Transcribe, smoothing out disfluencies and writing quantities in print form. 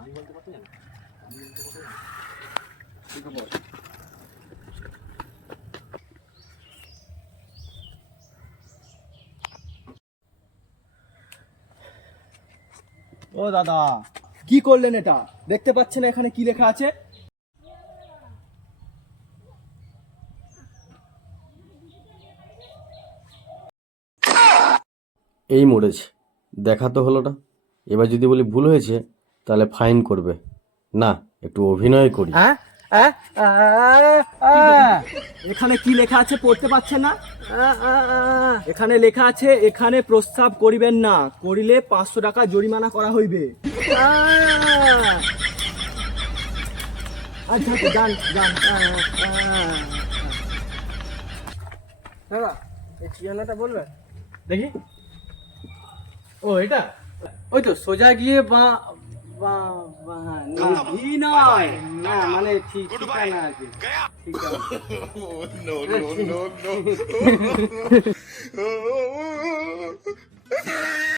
আমি বলতে কত জানো? আমি বলতে কত জানো? ঠিক বল। ও দাদা, কি করলেন এটা? দেখতে পাচ্ছেন এখানে কি লেখা আছে? এই মরেছে, দেখা তো হলো না। এবার যদি বলি ভুল হয়েছে তাহলে ফাইন করবে। না, একটু অভিনয় করি। এখানে কি লেখা আছে পড়তে পাচ্ছেন না? এখানে লেখা আছে, এখানে প্রস্রাব করিবেন না, করিলে 500 টাকা জরিমানা করা হইবে। আচ্ছা আচ্ছা, যান যান। দাদা এই ঠিকানাটা বলবেন? দেখি। ও এটা ওই তো সোজা গিয়ে বা বা বা না ই নয়। না মানে ঠিকানা আর কি ঠিকানা